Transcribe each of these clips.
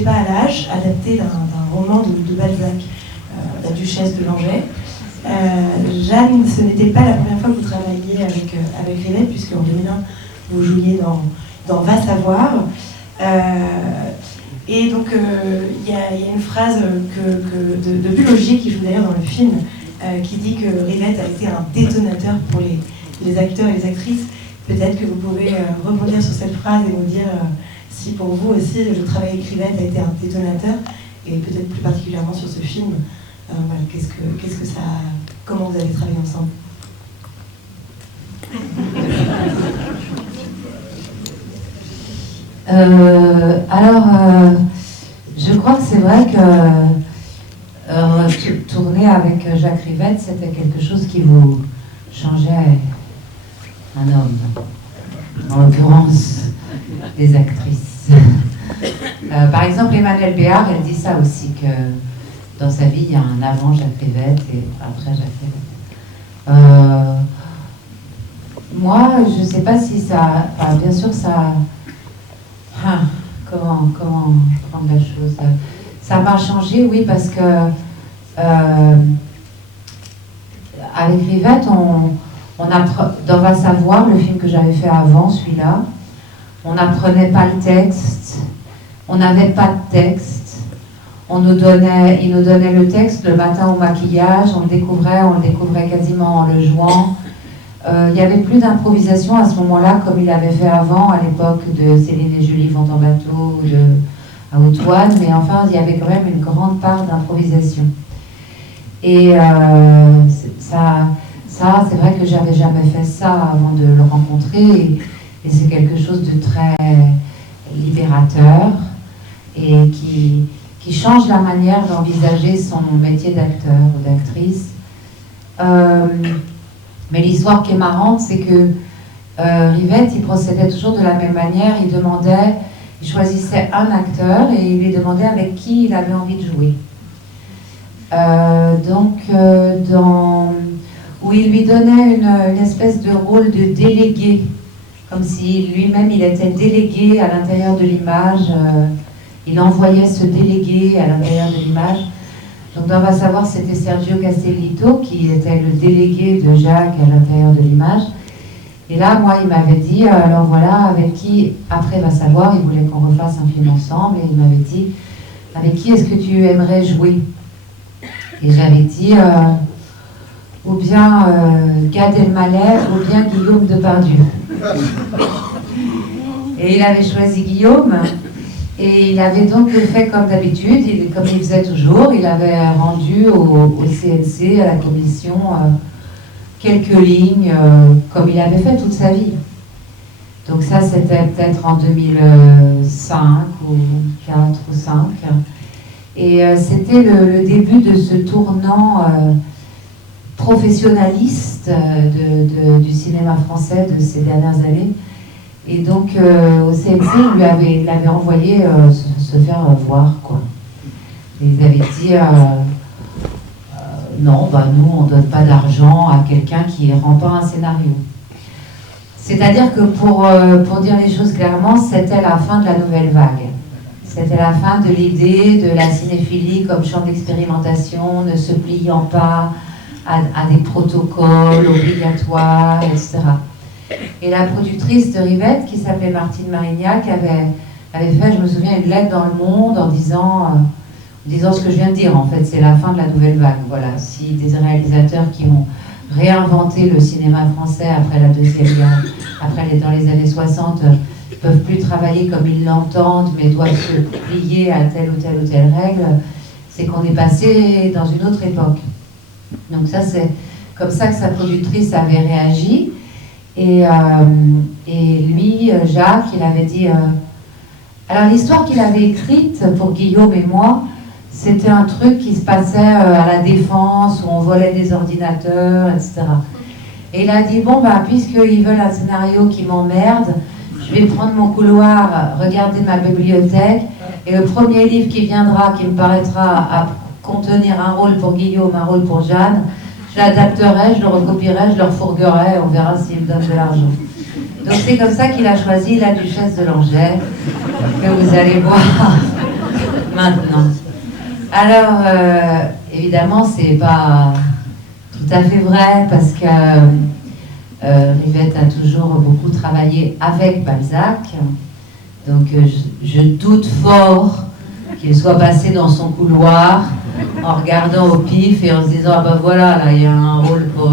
touchez pas à l'âge, adapté d'un roman de Balzac, La Duchesse de Langeais. Jeanne, ce n'était pas la première fois que vous travailliez avec Rivette, puisque en 2001, vous jouiez dans Va savoir. Et donc, il y a une phrase de Bulogier, qui joue d'ailleurs dans le film, qui dit que Rivette a été un détonateur pour les acteurs et les actrices. Peut-être que vous pouvez rebondir sur cette phrase et nous dire si pour vous aussi le travail avec Rivette a été un détonateur, et peut-être plus particulièrement sur ce film. Voilà, qu'est-ce que ça, comment vous avez travaillé ensemble? Je crois que c'est vrai que tourner avec Jacques Rivette, c'était quelque chose qui vous changeait un homme, en l'occurrence des actrices. Par exemple, Emmanuelle Béard, elle dit ça aussi, que dans sa vie, il y a un avant Jacques Rivette et après Jacques Rivette. Moi, je ne sais pas si ça... Enfin, bien sûr, ça... Comment prendre la chose? Ça m'a changé, oui, parce que avec Rivette, dans Va savoir, le film que j'avais fait avant, celui-là, on n'apprenait pas le texte, on n'avait pas de texte, il nous donnait le texte le matin au maquillage, on le découvrait quasiment en le jouant. Il n'y avait plus d'improvisation à ce moment-là, comme il avait fait avant, à l'époque de Céline et Julie vont en bateau, à Haute-Ouane, mais enfin, il y avait quand même une grande part d'improvisation. Et ça, c'est vrai que j'avais jamais fait ça avant de le rencontrer, et c'est quelque chose de très libérateur, et qui change la manière d'envisager son métier d'acteur ou d'actrice. Mais l'histoire qui est marrante, c'est que Rivette, il procédait toujours de la même manière. Il choisissait un acteur et il lui demandait avec qui il avait envie de jouer. Où il lui donnait une espèce de rôle de délégué, comme si lui-même il était délégué à l'intérieur de l'image. Il envoyait ce délégué à l'intérieur de l'image. Donc on va savoir, c'était Sergio Castellitto qui était le délégué de Jacques à l'intérieur de l'image. Et là, moi, il m'avait dit, alors voilà, avec qui, après Va savoir, il voulait qu'on refasse un film ensemble, et il m'avait dit, avec qui est-ce que tu aimerais jouer? Et j'avais dit, ou bien Gad Elmaleh, ou bien Guillaume Depardieu. Et il avait choisi Guillaume. Et il avait donc fait comme d'habitude, comme il faisait toujours, il avait rendu au CNC, à la commission, quelques lignes, comme il avait fait toute sa vie. Donc ça, c'était peut-être en 2005 ou 4 ou 5. Et c'était le début de ce tournant professionnaliste du cinéma français de ces dernières années. Et donc, au CNC, il l'avait envoyé se faire voir, quoi. Et ils avaient dit, non, nous, on ne donne pas d'argent à quelqu'un qui ne rend pas un scénario. C'est-à-dire que, pour dire les choses clairement, c'était la fin de la nouvelle vague. C'était la fin de l'idée de la cinéphilie comme champ d'expérimentation, ne se pliant pas à des protocoles obligatoires, etc. Et la productrice de Rivette, qui s'appelait Martine Marignac, avait fait, je me souviens, une lettre dans Le Monde en disant ce que je viens de dire. En fait, c'est la fin de la nouvelle vague. Voilà, si des réalisateurs qui ont réinventé le cinéma français après la Deuxième Guerre, dans les années 60, ne peuvent plus travailler comme ils l'entendent, mais doivent se plier à telle ou telle règle, c'est qu'on est passé dans une autre époque. Donc ça, c'est comme ça que sa productrice avait réagi. Et lui, Jacques, il avait dit... Alors l'histoire qu'il avait écrite pour Guillaume et moi, c'était un truc qui se passait à la Défense, où on volait des ordinateurs, etc. Et il a dit, bon, puisqu'ils veulent un scénario qui m'emmerde, je vais prendre mon couloir, regarder ma bibliothèque, et le premier livre qui viendra, qui me paraîtra à contenir un rôle pour Guillaume, un rôle pour Jeanne, je l'adapterai, je le recopierai, je le refourguerai, on verra s'il me donne de l'argent. Donc c'est comme ça qu'il a choisi La Duchesse de Langeais, que vous allez voir maintenant. Alors, évidemment, c'est pas tout à fait vrai parce que Rivette a toujours beaucoup travaillé avec Balzac. Donc, je doute fort qu'il soit passé dans son couloir en regardant au pif et en se disant ah ben voilà, là il y a un rôle pour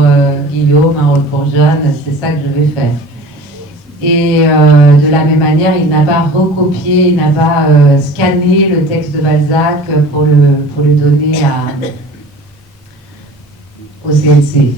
Guillaume, un rôle pour Jeanne, c'est ça que je vais faire. Et de la même manière, il n'a pas recopié, il n'a pas scanné le texte de Balzac pour le donner au CNC.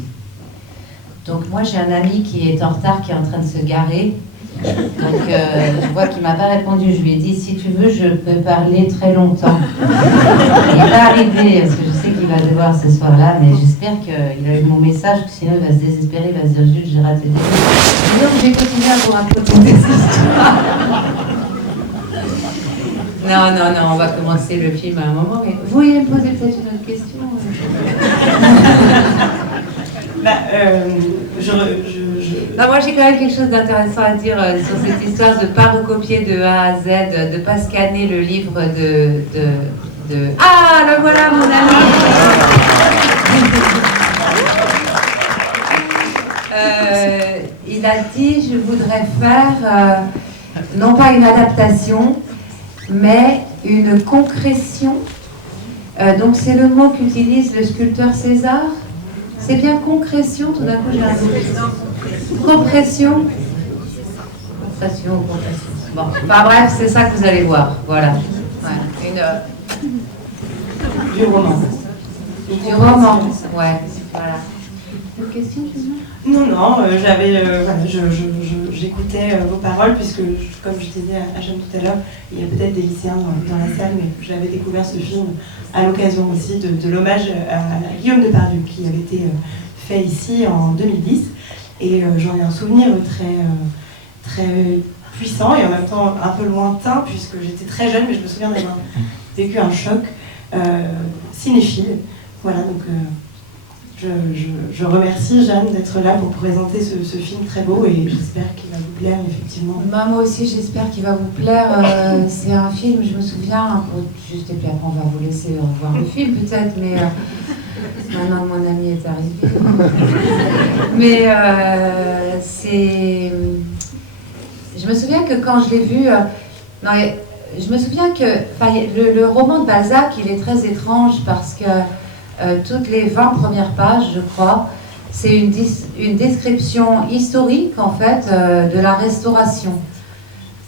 Donc moi j'ai un ami qui est en retard, qui est en train de se garer. Donc je vois qu'il ne m'a pas répondu. Je lui ai dit si tu veux je peux parler très longtemps. Il n'est pas arrivé parce que je sais qu'il va devoir ce soir-là, mais j'espère qu'il a eu mon message, que sinon il va se désespérer, il va se dire juste j'ai raté des choses. Donc je vais continuer à vous raconter des histoires. Non, on va commencer le film à un moment, mais vous vouliez me poser peut-être une autre question? Non, moi j'ai quand même quelque chose d'intéressant à dire sur cette histoire de ne pas recopier de A à Z, de ne pas scanner le livre de... Ah, le voilà mon ami. Il a dit je voudrais faire non pas une adaptation mais une concrétion. Donc c'est le mot qu'utilise le sculpteur César. C'est bien concrétion, tout d'un coup j'ai un doute. Compression. Compression. Bon, enfin bref, c'est ça que vous allez voir. Voilà. Du roman. Du roman, ouais. Voilà. Une question, Non, j'écoutais vos paroles, puisque, comme je disais à Jeanne tout à l'heure, il y a peut-être des lycéens dans la salle, mais j'avais découvert ce film à l'occasion aussi de l'hommage à Guillaume Depardieu, qui avait été fait ici en 2010. Et j'en ai un souvenir très puissant et en même temps un peu lointain, puisque j'étais très jeune, mais je me souviens d'avoir vécu un choc cinéphile. Voilà, donc... Je remercie Jeanne d'être là pour présenter ce film très beau et j'espère qu'il va vous plaire effectivement. Moi aussi j'espère qu'il va vous plaire. C'est un film, je me souviens, juste et puis après on va vous laisser revoir le film peut-être, mais maintenant que mon ami est arrivé. Mais c'est... Je me souviens que quand je l'ai vu... je me souviens que le roman de Balzac, il est très étrange parce que toutes les 20 premières pages, je crois, c'est une description historique, en fait, de la Restauration,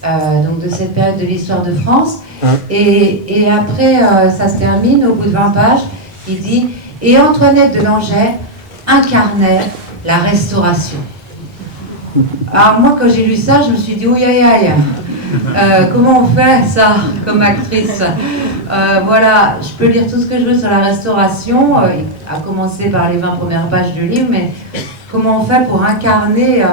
donc de cette période de l'histoire de France. Et après, ça se termine, au bout de 20 pages, il dit « Et Antoinette de Langeais incarnait la Restauration ». Alors moi, quand j'ai lu ça, je me suis dit « Oui, aïe, aïe, comment on fait ça comme actrice ?» Voilà, je peux lire tout ce que je veux sur la Restauration, à commencer par les 20 premières pages du livre, mais comment on fait pour incarner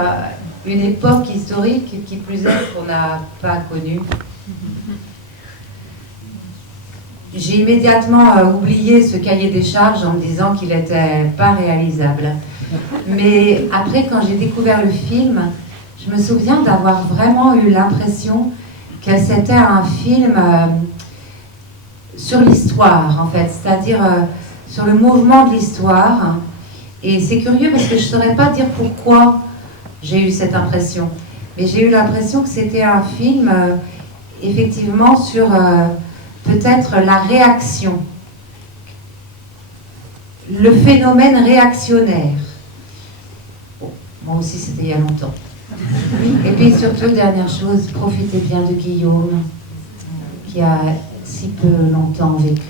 une époque historique qui plus est qu'on n'a pas connue? J'ai immédiatement oublié ce cahier des charges en me disant qu'il n'était pas réalisable. Mais après, quand j'ai découvert le film, je me souviens d'avoir vraiment eu l'impression que c'était un film... sur l'histoire, en fait, c'est-à-dire sur le mouvement de l'histoire. Et c'est curieux parce que je ne saurais pas dire pourquoi j'ai eu cette impression. Mais j'ai eu l'impression que c'était un film, effectivement, sur peut-être la réaction. Le phénomène réactionnaire. Bon, moi aussi, c'était il y a longtemps. Et puis surtout, dernière chose, profitez bien de Guillaume, qui a si peu longtemps vécu.